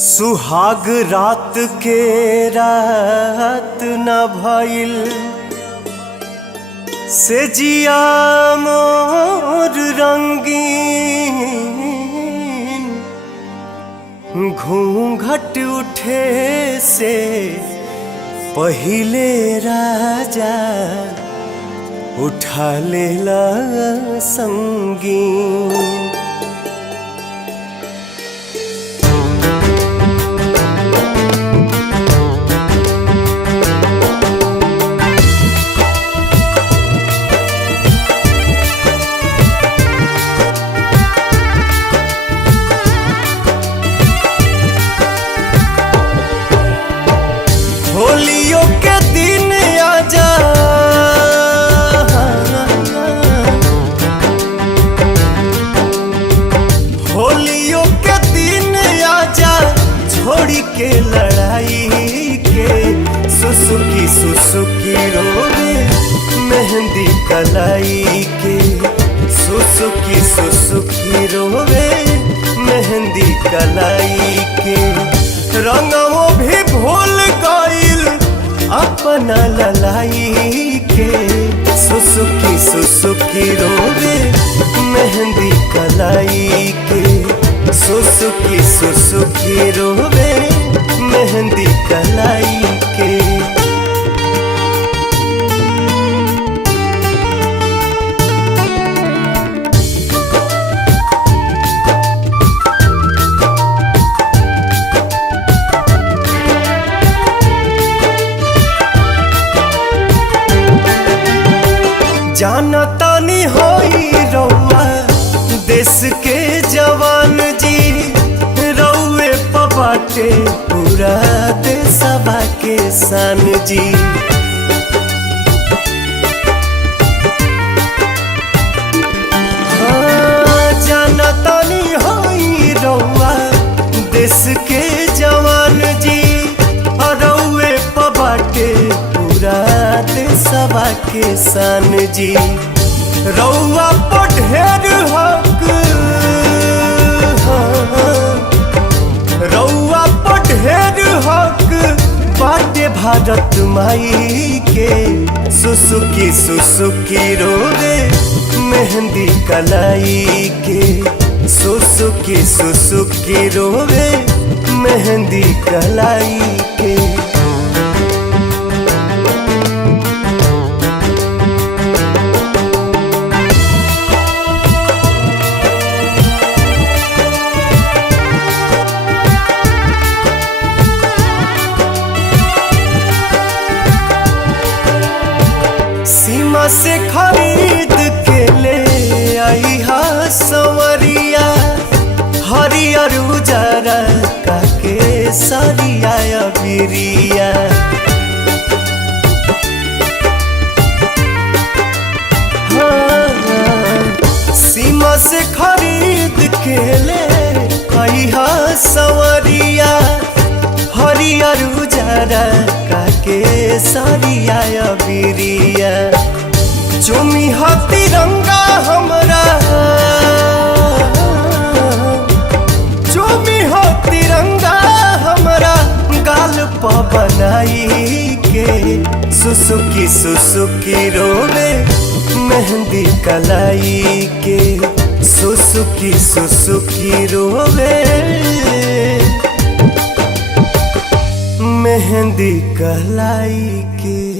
सुहाग रात के रात न भइल से जिया मोर रंगीन। घूंघट उठे से पहिले राजा उठा लेला संगीन। होलियों के दिन आजा, होलियों के दिन आजा, छोड़ी के लड़ाई के सुसुकी सुसुकी रोवे मेहंदी कलाई के। सुसुकी सुसुकी रोवे मेहंदी कलाई के। रंगों भी भूल गइल अपना ललाई के। सुसुकी सुसुकी रोवे मेहंदी कलाई के। सुसुकी सुसुकी रोवे मेहंदी कलाई के। जाना तानी होई रउआ देश के जवान जी। रउए पबाटे पूरा देशवा के शान जी। हाँ, जाना तानी होई रउआ देश के जवान जी। रउए पबाटे पूरा देशवा के शान जी। रउआ पर ढेर हक, रउआ पर ढेर हक बाटे भारत माई के। सुसुकी सुसुकी रोवे मेहंदी कलाई के। सुसुकी सुसुकी रोवे मेहंदी कलाई के। सीमा से खरीद के ले आई हा संवरिया। हरियर उजरा काके सरिया बिरिया। हाँ, सीमा से खरीद के ले आई हा संवरिया। हरियर उजरा काके सरिया बिरिया। चुमी हा तिरंगा हमरा, चुमी हा तिरंगा हमरा गाल प बनाई के। सुसुकी सुसुकी रोवे मेहंदी कलाई के। सुसुकी सुसुकी रोवे मेहंदी कलाई के।